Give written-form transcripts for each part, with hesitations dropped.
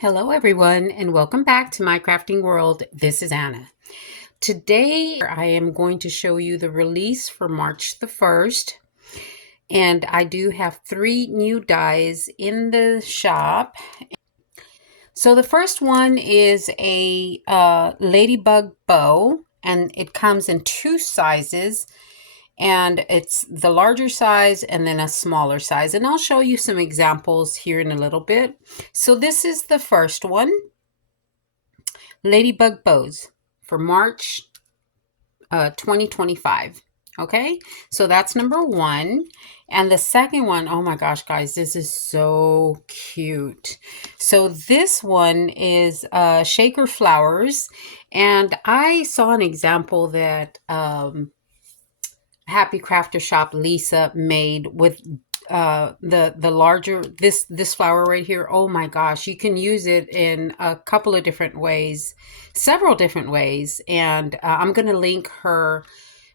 Hello, everyone, and welcome back to My Crafting World. This is Anna. Today, I am going to show you the release for March the 1st, and I do have 3 new dies in the shop. So the first one is a ladybug bow, and it comes in 2 sizes, and it's the larger size and then a smaller size. And I'll show you some examples here in a little bit. So this is the first one. Ladybug bows for March 2025. Okay, so that's number one. And the second one, oh my gosh, guys, this is so cute. So this one is shaker flowers. And I saw an example that Happy Crafter Shop Lisa made with the larger this flower right here. Oh my gosh, you can use it in a couple of different ways, several different ways. And I'm going to link her.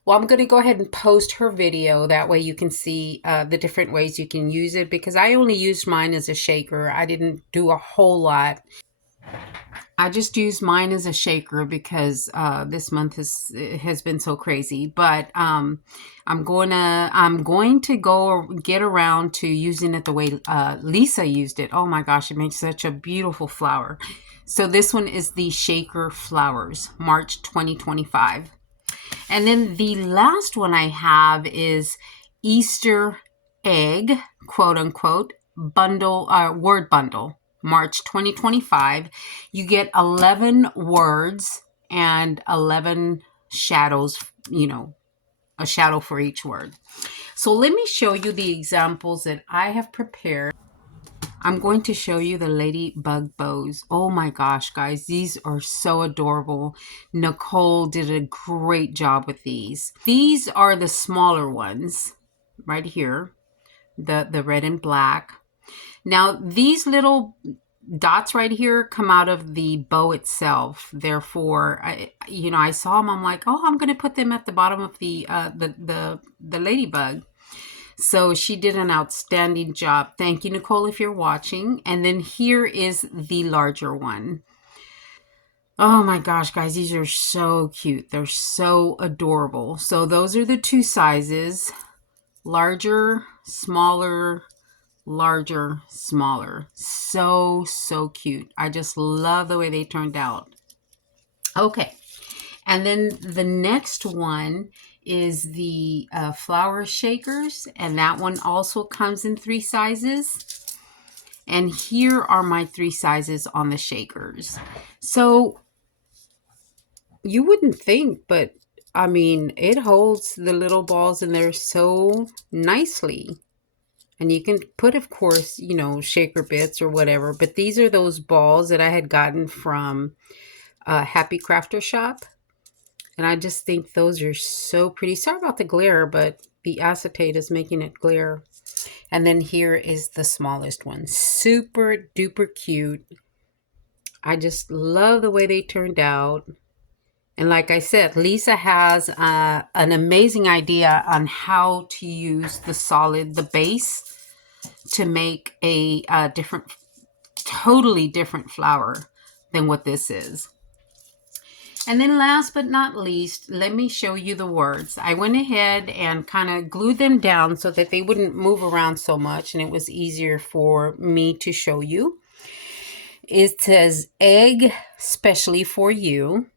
Well, I'm going to go ahead and post her video. That way you can see the different ways you can use it, because I only used mine as a shaker. I didn't do a whole lot. I just used mine as a shaker because this month has been so crazy. But I'm going to go get around to using it the way Lisa used it. Oh my gosh, it makes such a beautiful flower. So this one is the Shaker Flowers, March 2025. And then the last one I have is Easter Egg, quote unquote, bundle, word bundle. March 2025, you get 11 words and 11 shadows, a shadow for each word. So let me show you the examples that I have prepared. I'm going to show you the ladybug bows. Oh my gosh, guys, these are so adorable. Nicole did a great job with these. These are the smaller ones right here, the red and black. Now, these little dots right here come out of the bow itself. Therefore, I saw them. I'm like, oh, I'm going to put them at the bottom of the ladybug. So she did an outstanding job. Thank you, Nicole, if you're watching. And then here is the larger one. Oh my gosh, guys, these are so cute. They're so adorable. So those are the 2 sizes: larger, smaller, larger, smaller. So cute. I just love the way they turned out. Okay, and then the next one is the flower shakers, and that one also comes in 3 sizes. And here are my 3 sizes on the shakers. So you wouldn't think, but I mean, it holds the little balls in there so nicely. And you can put, of course, shaker bits or whatever. But these are those balls that I had gotten from Happy Crafter Shop. And I just think those are so pretty. Sorry about the glare, but the acetate is making it glare. And then here is the smallest one. Super duper cute. I just love the way they turned out. And like I said, Lisa has an amazing idea on how to use the base, to make a totally different flower than what this is. And then last but not least, let me show you the words. I went ahead and kind of glued them down so that they wouldn't move around so much, and it was easier for me to show you. It says egg, specially for you,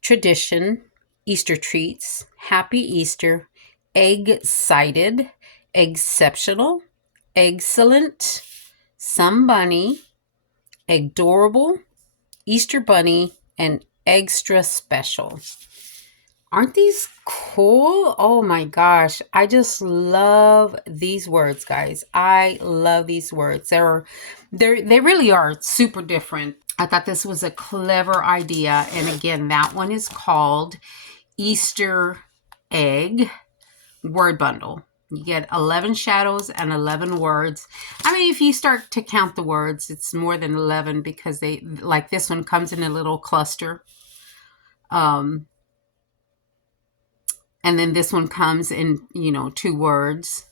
tradition, Easter treats, happy Easter, egg-sided, exceptional, excellent, some bunny, adorable, Easter bunny, and extra special. Aren't these cool? Oh my gosh. I just love these words, guys. I love these words. They really are super different. I thought this was a clever idea. And again, that one is called Easter Egg Word Bundle. You get 11 shadows and 11 words. I mean, if you start to count the words, it's more than 11, because they, like this one, comes in a little cluster. And then this one comes in, 2 words.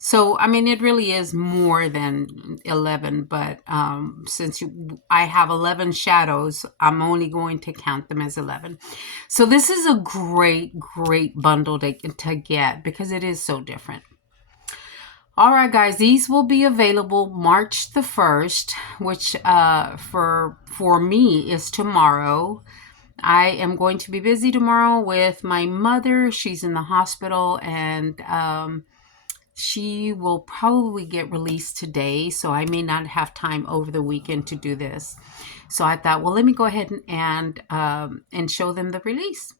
So, I mean, it really is more than 11, but I have 11 shadows, I'm only going to count them as 11. So, this is a great, great bundle to get because it is so different. All right, guys, these will be available March the 1st, which for me is tomorrow. I am going to be busy tomorrow with my mother. She's in the hospital, and she will probably get released today, so I may not have time over the weekend to do this. So I thought, well, let me go ahead and show them the release.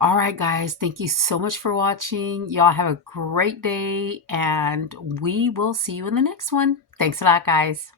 All right, guys, thank you so much for watching. Y'all have a great day, and we will see you in the next one. Thanks a lot, guys.